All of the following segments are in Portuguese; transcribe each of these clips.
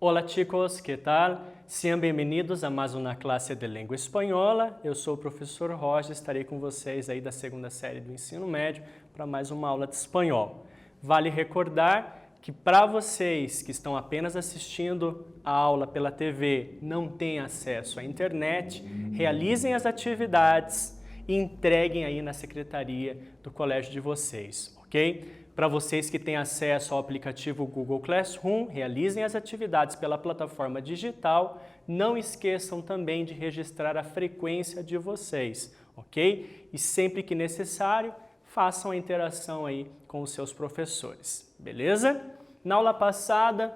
Hola chicos, ¿qué tal? Sejam bem-vindos a mais uma classe de língua espanhola. Eu sou o professor Roger, estarei com vocês aí da segunda série do ensino médio para mais uma aula de espanhol. Vale recordar que para vocês que estão apenas assistindo a aula pela TV, não têm acesso à internet, realizem as atividades e entreguem aí na secretaria do colégio de vocês, ok? Para vocês que têm acesso ao aplicativo Google Classroom, realizem as atividades pela plataforma digital. Não esqueçam também de registrar a frequência de vocês, ok? E sempre que necessário, façam a interação aí com os seus professores, beleza? Na aula passada,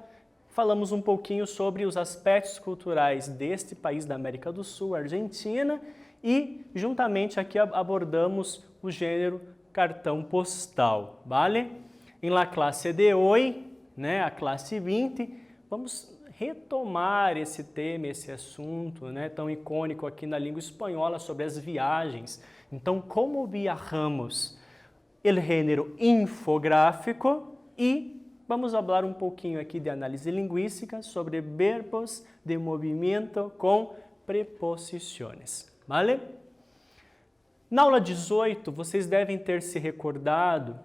falamos um pouquinho sobre os aspectos culturais deste país da América do Sul, Argentina, e juntamente aqui abordamos o gênero cartão postal, vale? Em la classe de hoje, né, a classe 20, vamos retomar esse tema, esse assunto, né, tão icônico aqui na língua espanhola sobre as viagens. Então, como viajamos? O gênero infográfico e vamos falar um pouquinho aqui de análise linguística sobre verbos de movimento com preposições, vale? Na aula 18, vocês devem ter se recordado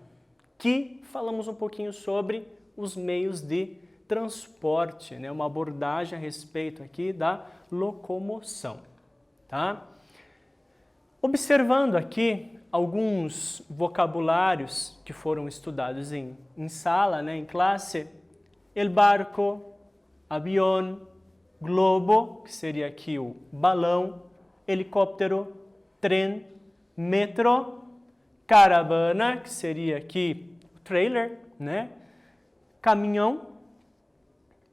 que falamos um pouquinho sobre os meios de transporte, né? Uma abordagem a respeito aqui da locomoção, tá? Observando aqui alguns vocabulários que foram estudados em sala, né, em classe, el barco, avião, globo, que seria aqui o balão, helicóptero, trem, metro, caravana, que seria aqui o trailer, né? Caminhão,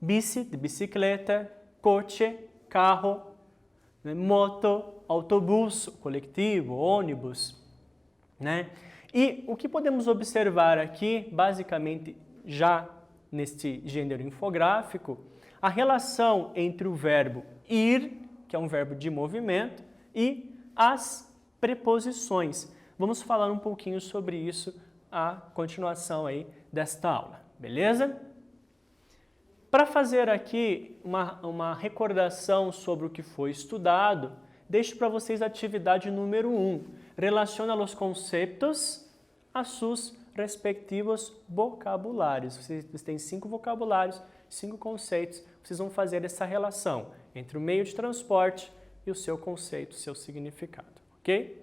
bici, de bicicleta, coche, carro, né? Moto, autobus, coletivo, ônibus, né? E o que podemos observar aqui, basicamente, já neste gênero infográfico, a relação entre o verbo ir, que é um verbo de movimento, e as preposições. Vamos falar um pouquinho sobre isso a continuação aí desta aula, beleza? Para fazer aqui uma recordação sobre o que foi estudado, deixo para vocês a atividade número 1. Relaciona os conceitos a seus respectivos vocabulários. Vocês têm 5 vocabulários, 5 conceitos. Vocês vão fazer essa relação entre o meio de transporte e o seu conceito, o seu significado. Ok?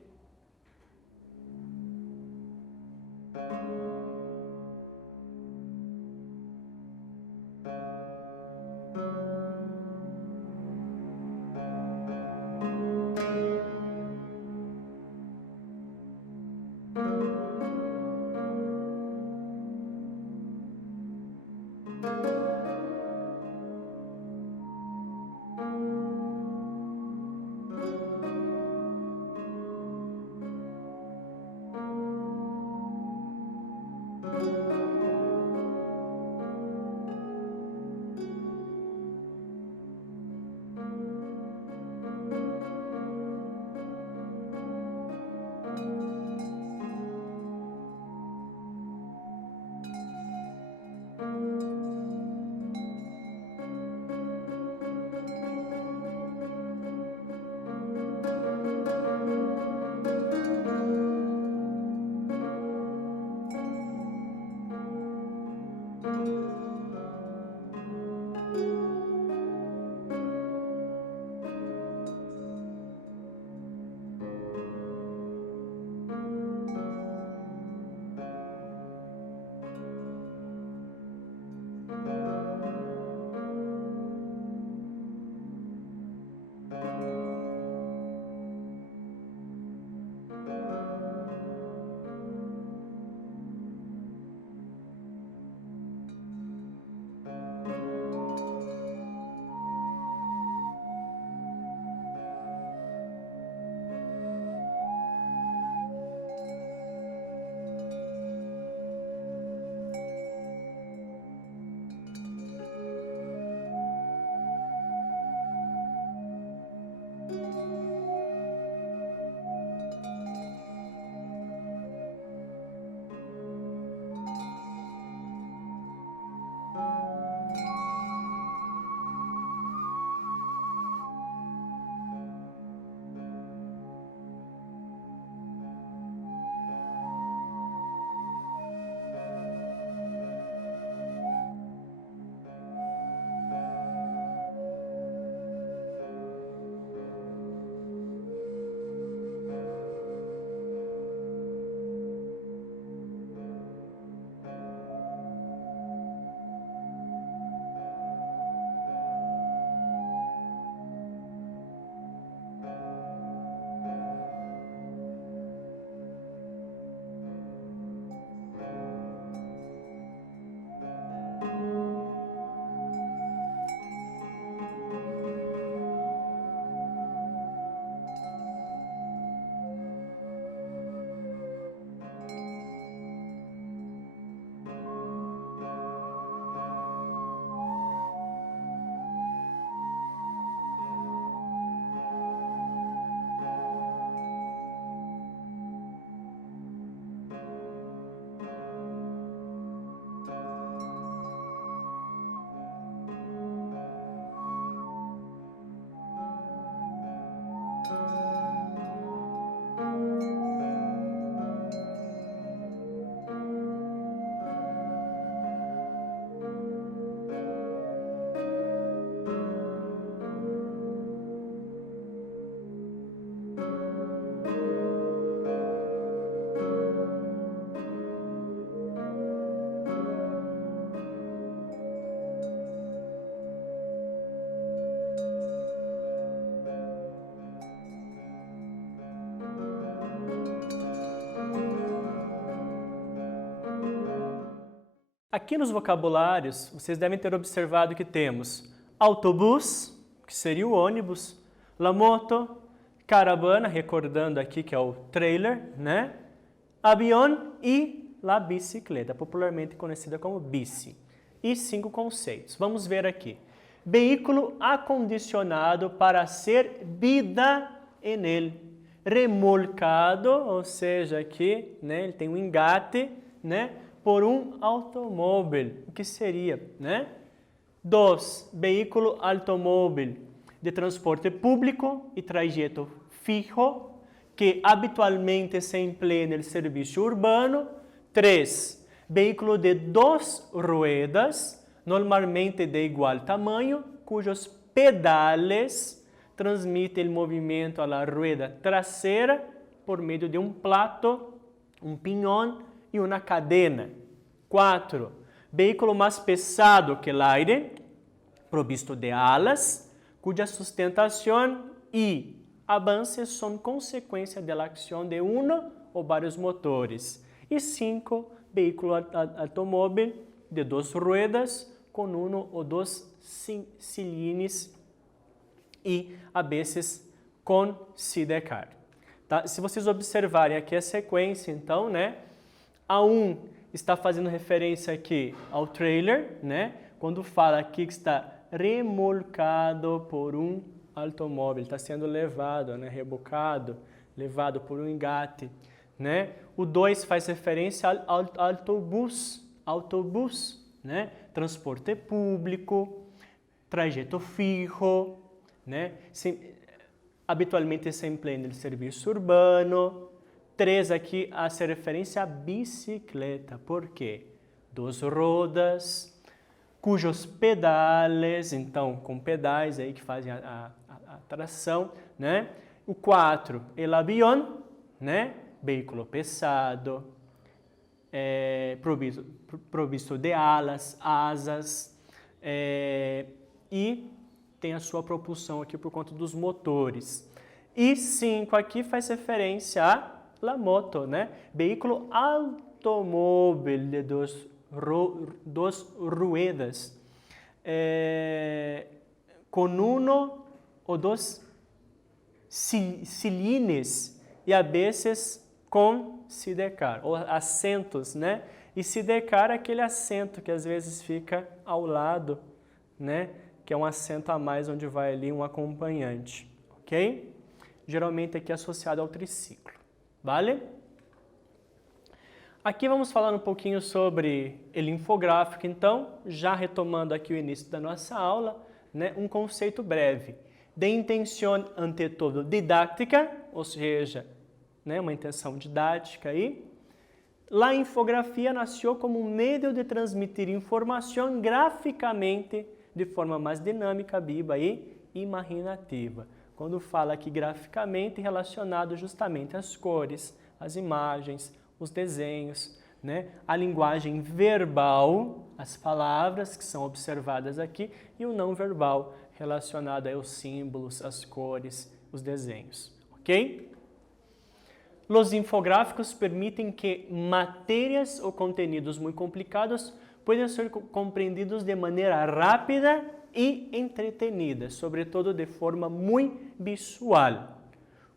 Aqui nos vocabulários, vocês devem ter observado que temos autobus, que seria o ônibus, la moto, caravana, recordando aqui que é o trailer, né? Avião e la bicicleta, popularmente conhecida como bici. E 5 conceitos. Vamos ver aqui. Veículo acondicionado para ser vida en él. Remolcado, ou seja, aqui, né, ele tem um engate, né, por um automóvel. O que seria, né? 2. Veículo automóvel de transporte público e trajeto fijo, que habitualmente se emplea no serviço urbano. 3. Veículo de 2 ruedas, normalmente de igual tamanho, cujos pedales transmitem o movimento à rueda traseira por meio de um plato, um pinhão e uma cadena. 4. Veículo mais pesado que o aire, provisto de alas, cuja sustentação e avanços são consequência da ação de um ou vários motores. E 5. Veículo automóvel de 2 ruedas, com 1 ou 2 cilindros e, a vezes, com sidecar. Tá? Se vocês observarem aqui a sequência, então, né? A1 está fazendo referência aqui ao trailer, né? Quando fala aqui que está remolcado por um automóvel, está sendo levado, né? Rebocado, levado por um engate, né? O 2 faz referência ao autobus, né? Transporte público, trajeto fijo, né? Habitualmente se emplea no serviço urbano. 3 aqui hace referência à bicicleta. Por quê? 2 rodas, cujos pedales, então, com pedais aí que fazem a tração, né? O 4, el avião, né? Veículo pesado, provisto de alas, asas, e tem a sua propulsão aqui por conta dos motores. E 5 aqui faz referência a la moto, né? Veículo automóvel de 2 ruedas, com 1 ou 2 cilindros e a vezes com sidecar, ou assentos, né? E sidecar é aquele assento que às vezes fica ao lado, né? Que é um assento a mais onde vai ali um acompanhante, ok? Geralmente aqui associado ao triciclo, vale? Aqui vamos falar um pouquinho sobre o infográfico, então, já retomando aqui o início da nossa aula, né? Um conceito breve, de intenção ante todo didática, ou seja, né? Uma intenção didática aí. A infografia nasceu como um meio de transmitir informação graficamente de forma mais dinâmica, viva e imaginativa. Quando fala aqui graficamente, relacionado justamente às cores, às imagens, os desenhos, né? A linguagem verbal, as palavras que são observadas aqui, e o não verbal, relacionado aos símbolos, às cores, os desenhos, ok? Os infográficos permitem que matérias ou conteúdos muito complicados podem ser compreendidos de maneira rápida e entretenida, sobretudo de forma muito visual,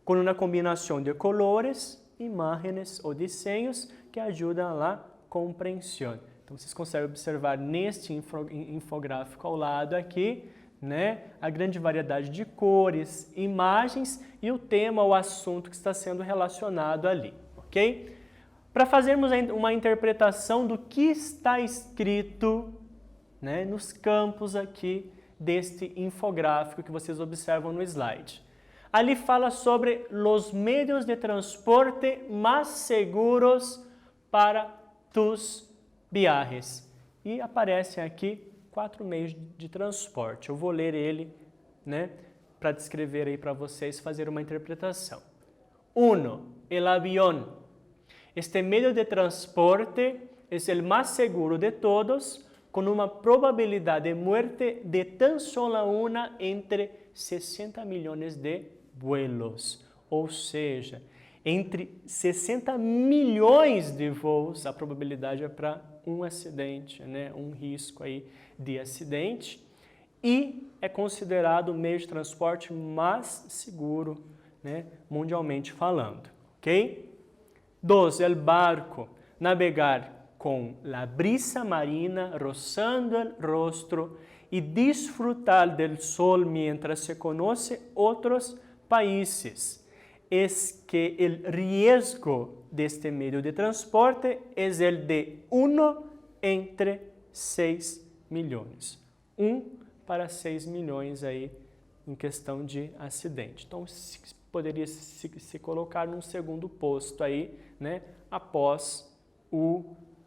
com uma combinação de colores, imagens ou desenhos que ajudam na compreensão. Então, vocês conseguem observar neste infográfico ao lado aqui, né, a grande variedade de cores, imagens e o tema, o assunto que está sendo relacionado ali, ok? Para fazermos uma interpretação do que está escrito, né, nos campos aqui deste infográfico que vocês observam no slide. Ali fala sobre os meios de transporte mais seguros para tus viajes. E aparecem aqui 4 meios de transporte. Eu vou ler ele, né, para descrever aí para vocês, fazer uma interpretação. 1. El avión. Este meio de transporte é o mais seguro de todos, com uma probabilidade de muerte de tan solo uma entre 60 milhões de vuelos. Ou seja, entre 60 milhões de voos, a probabilidade é para um acidente, né? Um risco aí de acidente. E é considerado o meio de transporte mais seguro, né? Mundialmente falando. Ok? 2. El barco. Navegar com la brisa marina rozando el rostro y disfrutar del sol mientras se conoce otros países. Es que el riesgo de este medio de transporte es el de 1 entre 6 milhões. 1 para 6 milhões aí em questão de acidente. Então, poderia se colocar num segundo posto aí, né, após o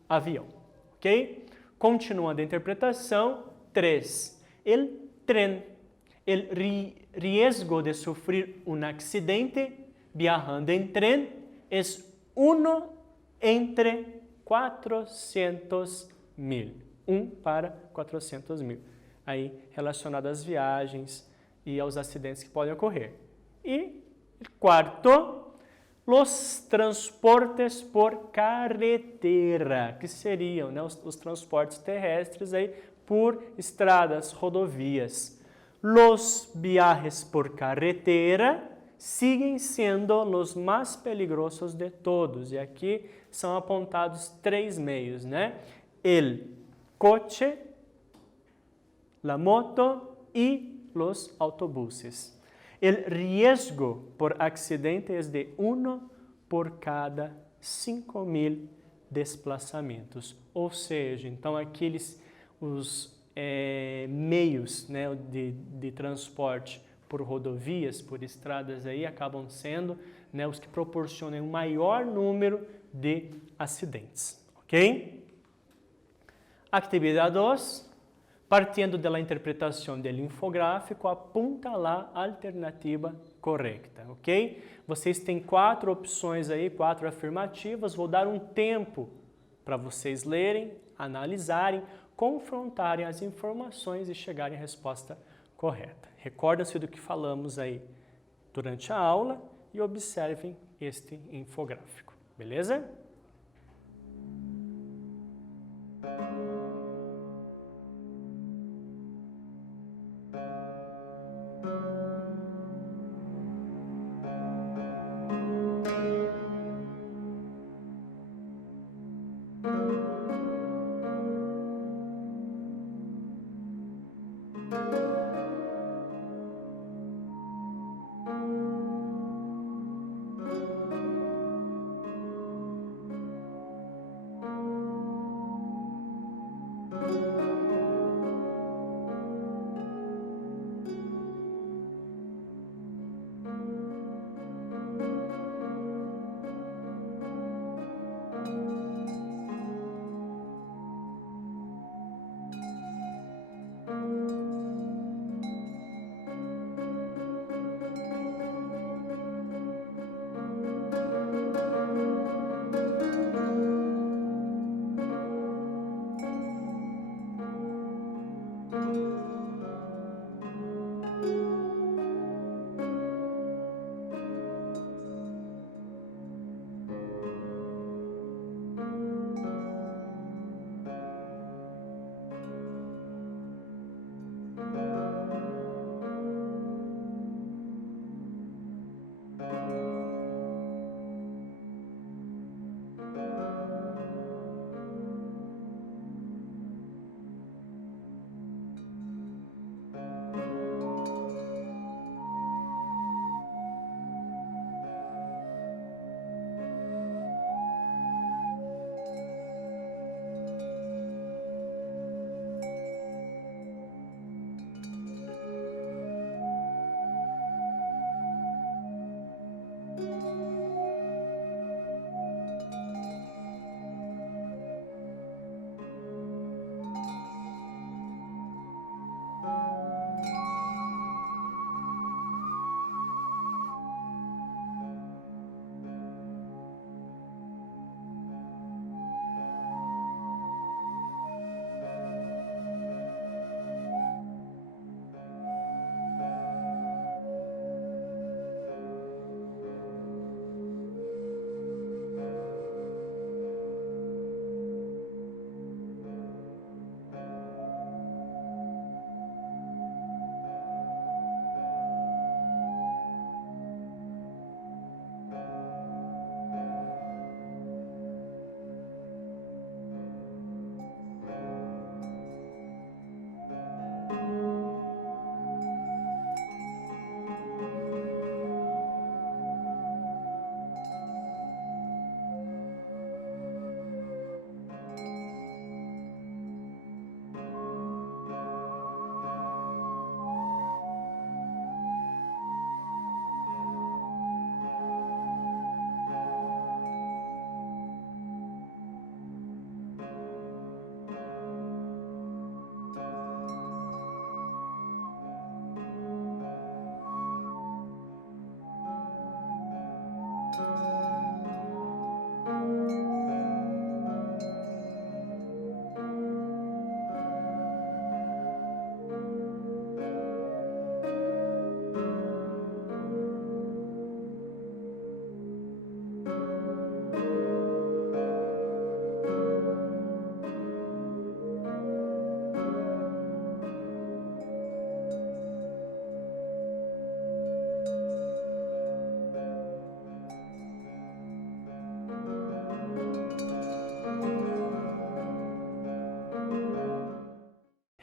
avião, ok? Continuando a interpretação, 3. El tren. El riesgo de sufrir un accidente viajando en tren es 1 entre 400.000. 1 para 400.000. Aí, relacionado às viagens e aos acidentes que podem ocorrer. E, 4. Los transportes por carretera, que seriam, né, os transportes terrestres aí por estradas, rodovias. Los viajes por carretera siguen siendo los más peligrosos de todos. E aqui são apontados 3 meios, né? El coche, la moto e los autobuses. El riesgo por accidente es de 1 por cada 5.000 desplazamentos. Ou seja, então os meios, né, de transporte por rodovias, por estradas aí, acabam sendo, né, os que proporcionam um maior número de acidentes. Ok? Atividade 2. Partindo da interpretação do infográfico, apunta lá a alternativa correta, ok? Vocês têm 4 opções aí, 4 afirmativas. Vou dar um tempo para vocês lerem, analisarem, confrontarem as informações e chegarem à resposta correta. Recorda-se do que falamos aí durante a aula e observem este infográfico, beleza?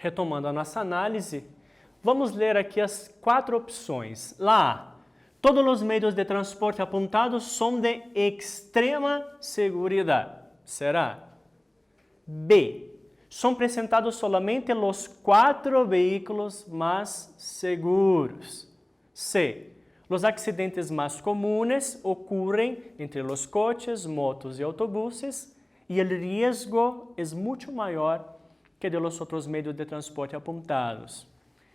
Retomando a nossa análise, vamos ler aqui as 4 opções. Lá, todos os meios de transporte apontados são de extrema seguridade. Será? B. São apresentados somente os 4 veículos mais seguros. C. Os acidentes mais comuns ocorrem entre os coches, motos e autobuses e o risco é muito maior que de los outros meios de transporte apontados.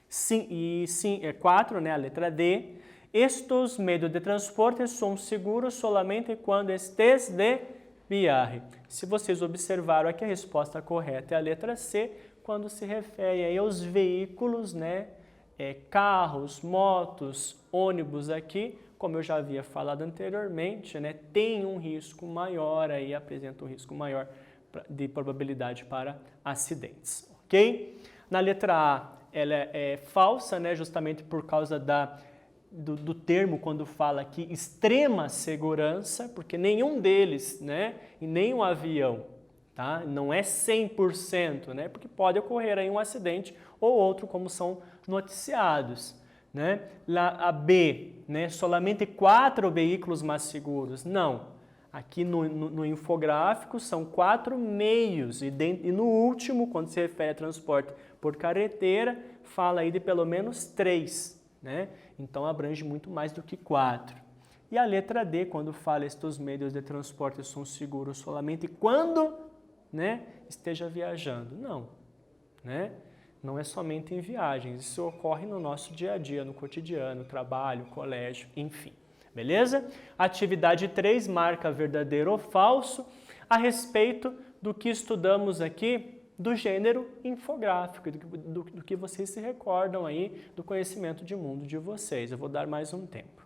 Sim, 4, né, a letra D. Estes meios de transporte são seguros somente quando estés de viagem. Se vocês observaram aqui, a resposta correta é a letra C, quando se refere aí aos veículos, né, carros, motos, ônibus aqui, como eu já havia falado anteriormente, né, tem um risco maior aí, apresenta um risco maior de probabilidade para acidentes, ok? Na letra A, ela é falsa, né, justamente por causa do termo quando fala aqui extrema segurança, porque nenhum deles, né, e nem um avião, tá, não é 100%, né, porque pode ocorrer aí um acidente ou outro, como são noticiados, né? Lá a B, né, somente 4 veículos mais seguros, não. Aqui no infográfico são 4 meios e no último, quando se refere a transporte por carretera, fala aí de pelo menos 3, né? Então abrange muito mais do que 4. E a letra D, quando fala estes meios de transporte são seguros somente quando, né, esteja viajando. Não, né? Não é somente em viagens, isso ocorre no nosso dia a dia, no cotidiano, trabalho, colégio, enfim. Beleza? Atividade 3, marca verdadeiro ou falso, a respeito do que estudamos aqui do gênero infográfico, do que vocês se recordam aí do conhecimento de mundo de vocês. Eu vou dar mais um tempo.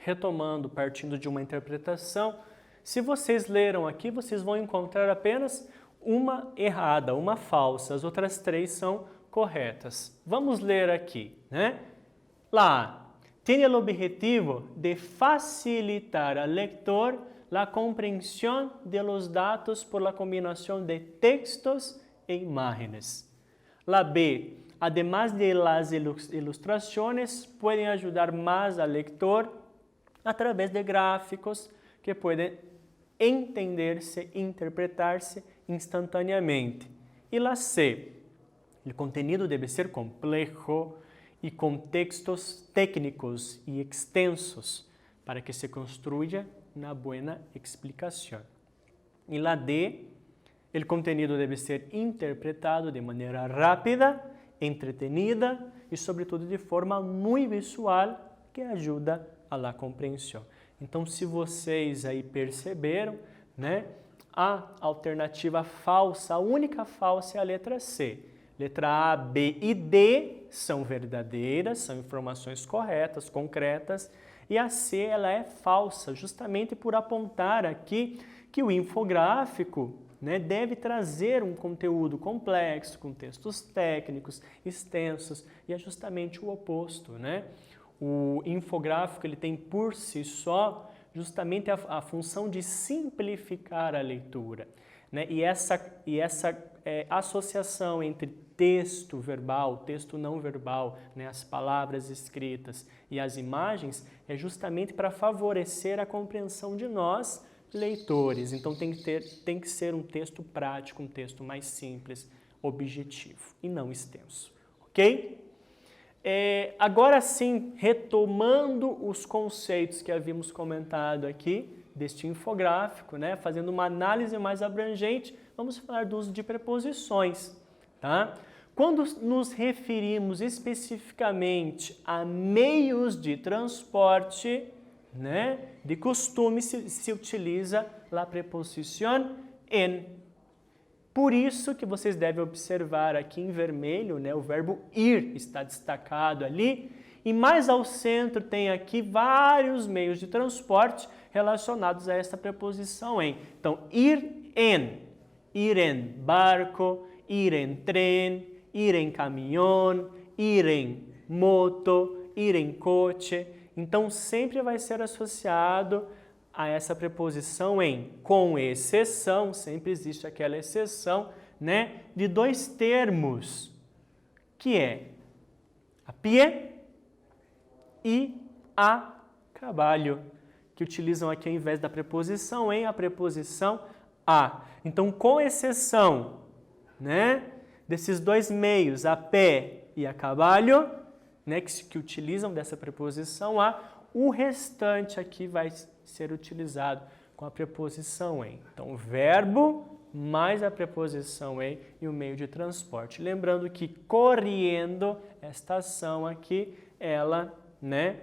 Retomando, partindo de uma interpretação, se vocês leram aqui, vocês vão encontrar apenas uma errada, uma falsa, as outras 3 são corretas. Vamos ler aqui, né? Lá, tiene el objetivo de facilitar al lector la comprensión de los datos por la combinación de textos e imágenes. La B, además de las ilustraciones, pueden ayudar más al lector a través de gráficos que pueden entenderse, interpretarse instantaneamente. E la C, o contenido deve ser complexo e com textos técnicos e extensos para que se construya uma boa explicação. E la D, o contenido deve ser interpretado de maneira rápida, entretenida e, sobretudo, de forma muito visual que ajuda a la compreensão. Então, se vocês aí perceberam, né, a alternativa falsa, a única falsa é a letra C. Letra A, B e D são verdadeiras, são informações corretas, concretas, e a C ela é falsa, justamente por apontar aqui que o infográfico, né, deve trazer um conteúdo complexo, com textos técnicos, extensos, e é justamente o oposto, né? O infográfico ele tem por si só justamente a função de simplificar a leitura, né? E essa associação entre texto verbal, texto não verbal, né? As palavras escritas e as imagens é justamente para favorecer a compreensão de nós, leitores. Então tem que ser um texto prático, um texto mais simples, objetivo e não extenso, ok? Agora sim, retomando os conceitos que havíamos comentado aqui, deste infográfico, né, fazendo uma análise mais abrangente, vamos falar do uso de preposições. Tá? Quando nos referimos especificamente a meios de transporte, né, de costume se utiliza a preposição en. Por isso que vocês devem observar aqui em vermelho, né, o verbo ir está destacado ali, e mais ao centro tem aqui vários meios de transporte relacionados a esta preposição em. Então, ir em barco, ir em trem, ir em caminhão, ir em moto, ir em coche. Então, sempre vai ser associado a essa preposição em, com exceção, sempre existe aquela exceção, né, de 2 termos, que é a pie e a cavalo, que utilizam aqui ao invés da preposição em, a preposição a. Então, com exceção, né, desses 2 meios, a pé e a cavalo, né, que utilizam dessa preposição a, o restante aqui vai ser utilizado com a preposição em. Então, o verbo mais a preposição em e o meio de transporte. Lembrando que correndo, esta ação aqui, ela, né,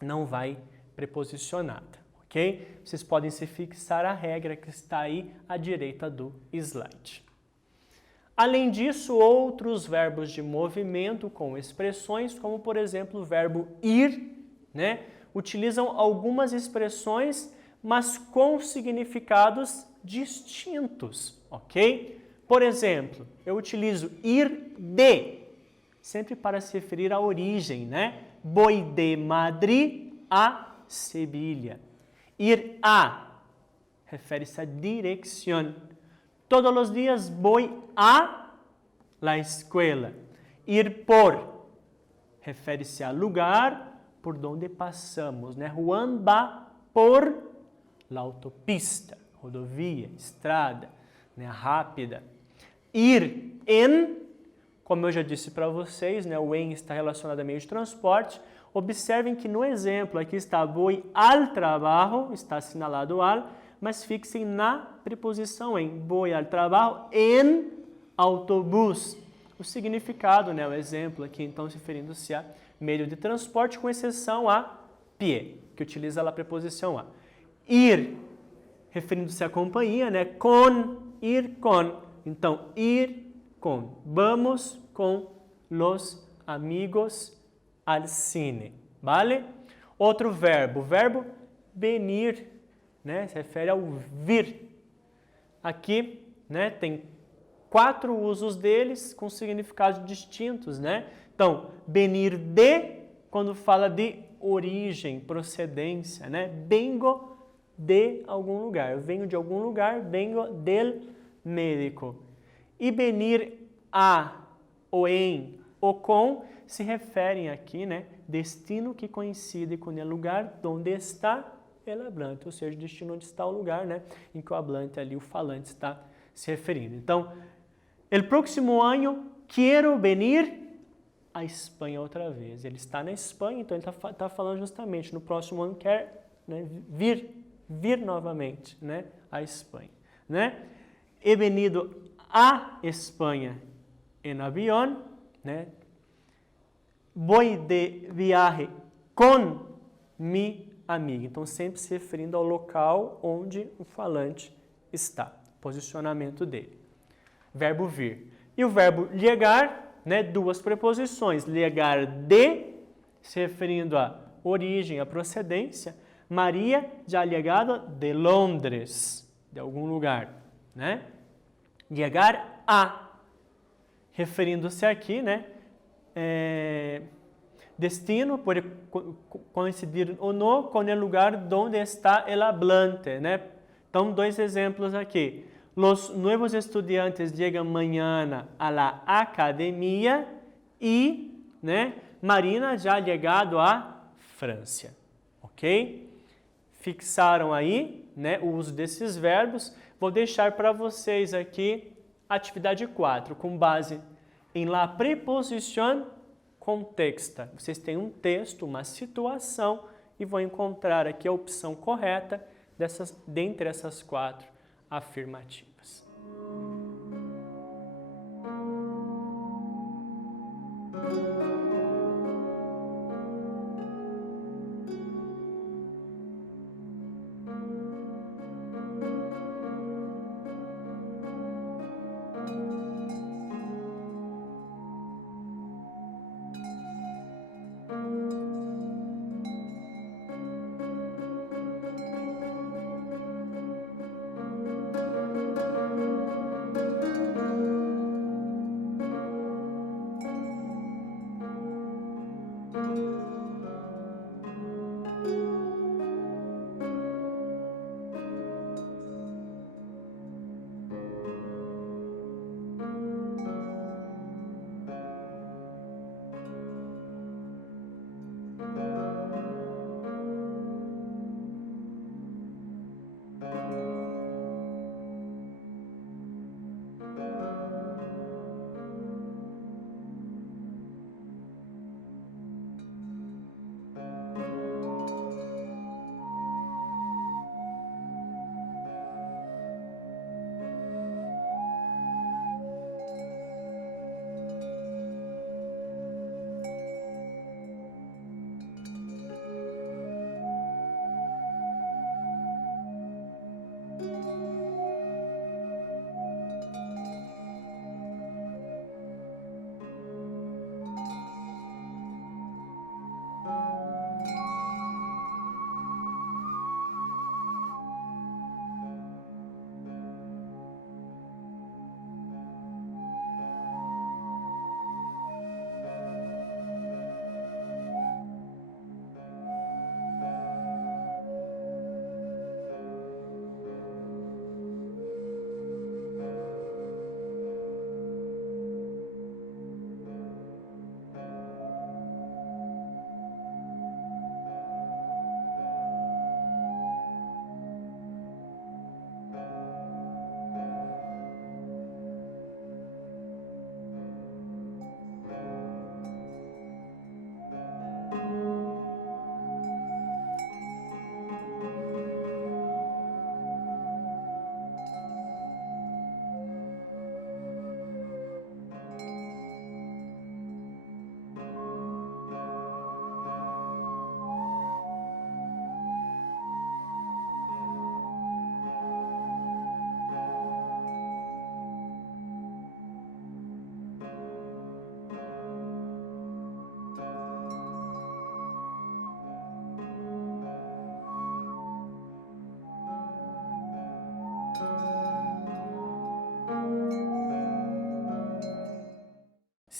não vai preposicionada, ok? Vocês podem se fixar a regra que está aí à direita do slide. Além disso, outros verbos de movimento com expressões, como por exemplo o verbo ir, né, utilizam algumas expressões, mas com significados distintos, ok? Por exemplo, eu utilizo ir de, sempre para se referir à origem, né? Voy de Madrid a Sevilha. Ir a, refere-se à direção. Todos os dias voy a la escuela. Ir por, refere-se a lugar por onde passamos, né? Juan va por la autopista, rodovia, estrada, né? Rápida. ir em, como eu já disse para vocês, né, o em está relacionado a meio de transporte. Observem que no exemplo aqui está voy al trabajo, está assinalado al, mas fixem na preposição em. Voy al trabajo en autobús. O significado, né, o exemplo aqui, então, se referindo-se a meio de transporte, com exceção a pie, que utiliza a preposição a. Ir, referindo-se à companhia, né, con, ir con. Então, ir con. Vamos com los amigos al cine, vale? Outro verbo, o verbo venir, né, se refere ao vir. Aqui, né, tem 4 usos deles com significados distintos, né? Então, venir de, quando fala de origem, procedência, né? Vengo de algum lugar. Eu venho de algum lugar, vengo del médico. E venir a, ou em, ou com, se referem aqui, né? Destino que coincide com o lugar onde está o hablante, ou seja, destino onde está o lugar, né? Em que o hablante ali, o falante, está se referindo. Então, el próximo año quiero venir a Espanha outra vez. Ele está na Espanha, então ele está falando justamente no próximo ano quer, né, vir novamente, né, a Espanha, né? He venido a Espanha en avión, né? Voy de viaje con mi amiga. Então sempre se referindo ao local onde o falante está, posicionamento dele. Verbo vir. E o verbo llegar, né, 2 preposições. Llegar de, se referindo à origem, à procedência. Maria já llegado de Londres, de algum lugar, né? Llegar a, referindo-se aqui, né, destino pode coincidir ou não com o lugar onde está el hablante, né? Então, 2 exemplos aqui. Los nuevos estudiantes llegan mañana a la academia e, né, Marina já llegado à França, ok? Fixaram aí, né, o uso desses verbos. Vou deixar para vocês aqui a atividade 4, com base em la preposición contexta. Vocês têm um texto, uma situação, e vão encontrar aqui a opção correta dentre essas 4 afirmativas.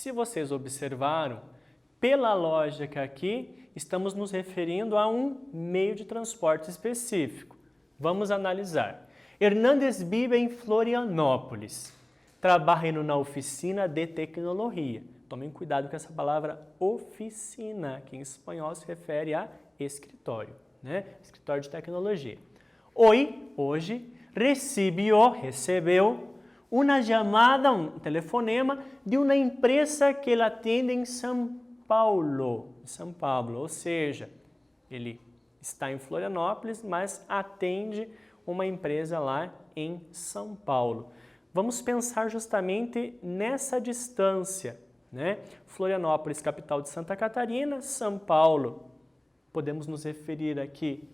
Se vocês observaram, pela lógica aqui, estamos nos referindo a um meio de transporte específico. Vamos analisar. Hernández vive em Florianópolis. Trabalha na oficina de tecnologia. Tomem cuidado com essa palavra oficina, que em espanhol se refere a escritório, né? Escritório de tecnologia. Hoje, recebeu uma chamada, um telefonema de uma empresa que ele atende em São Paulo, ou seja, ele está em Florianópolis, mas atende uma empresa lá em São Paulo. Vamos pensar justamente nessa distância, né? Florianópolis, capital de Santa Catarina, São Paulo. Podemos nos referir aqui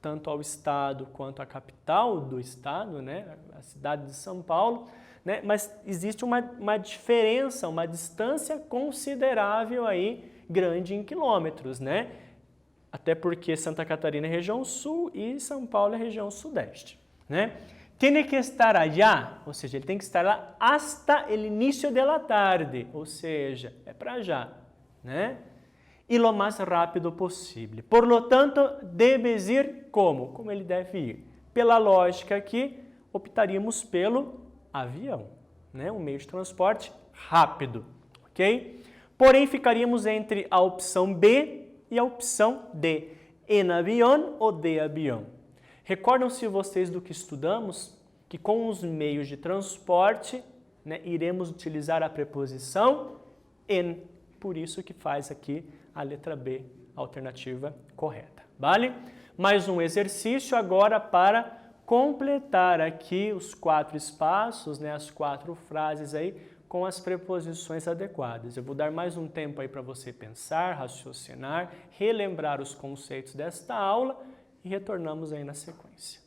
tanto ao estado quanto à capital do estado, né? A cidade de São Paulo, né? Mas existe uma diferença, uma distância considerável aí, grande em quilômetros, né? Até porque Santa Catarina é região sul e São Paulo é região sudeste, né? Tiene que estar allá, ou seja, ele tem que estar lá hasta el inicio de la tarde, ou seja, é para já, né? E lo mais rápido possível. Por lo tanto, debes ir como? Como ele deve ir? Pela lógica aqui, optaríamos pelo avião, né? Um meio de transporte rápido, ok? Porém, ficaríamos entre a opção B e a opção D, en avión ou de avião. Recordam-se vocês do que estudamos? Que com os meios de transporte, né, iremos utilizar a preposição en, por isso que faz aqui a letra B, a alternativa correta, vale? Mais um exercício agora para completar aqui os 4 espaços, né, as 4 frases aí com as preposições adequadas. Eu vou dar mais um tempo aí para você pensar, raciocinar, relembrar os conceitos desta aula e retornamos aí na sequência.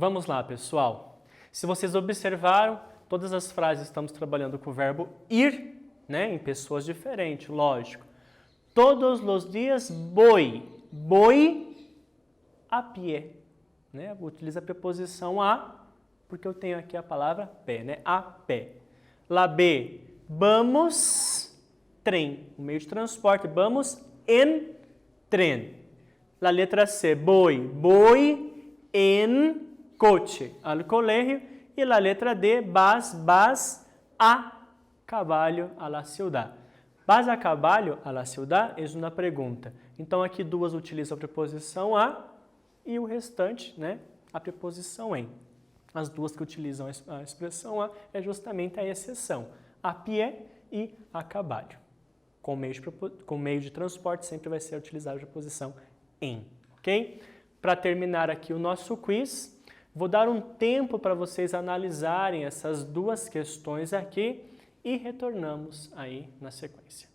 Vamos lá, pessoal. Se vocês observaram, todas as frases estamos trabalhando com o verbo ir, né, em pessoas diferentes, lógico. Todos os dias voy, voy a pé, né? Utiliza a preposição a, porque eu tenho aqui a palavra pé, né? A pé. La B, vamos, trem, o meio de transporte, vamos en tren. La letra C, voy en coche al colegio. E a letra D, vas a caballo a la ciudad. Vas a caballo a la ciudad é uma pergunta. Então, aqui duas utilizam a preposição a e o restante, né, a preposição em. As duas que utilizam a expressão a é justamente a exceção. A pé e a caballo. Com meio de transporte sempre vai ser utilizada a preposição em, ok? Para terminar aqui o nosso quiz, vou dar um tempo para vocês analisarem essas duas questões aqui e retornamos aí na sequência.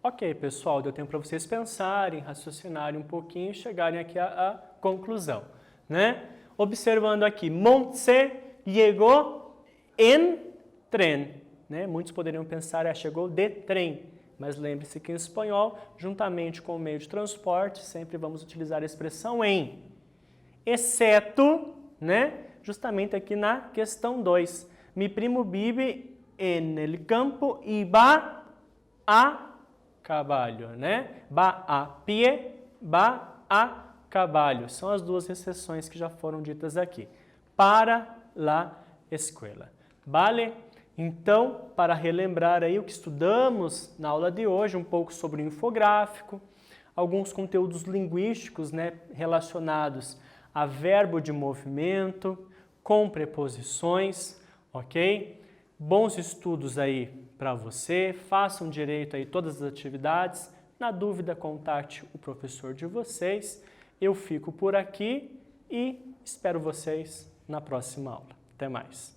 Ok, pessoal, deu tempo para vocês pensarem, raciocinarem um pouquinho e chegarem aqui à conclusão, né? Observando aqui, Montse chegou em tren, né? Muitos poderiam pensar, chegou de trem, mas lembre-se que em espanhol, juntamente com o meio de transporte, sempre vamos utilizar a expressão em, exceto, né? Justamente aqui na questão 2, mi primo vive en el campo y va a caballo, né? Va a pie, va a caballo. São as duas exceções que já foram ditas aqui. Para la escuela. Vale? Então, para relembrar aí o que estudamos na aula de hoje, um pouco sobre o infográfico, alguns conteúdos linguísticos, né, relacionados a verbo de movimento, com preposições, ok? Bons estudos aí para você, façam direito aí todas as atividades. Na dúvida, contate o professor de vocês. Eu fico por aqui e espero vocês na próxima aula. Até mais!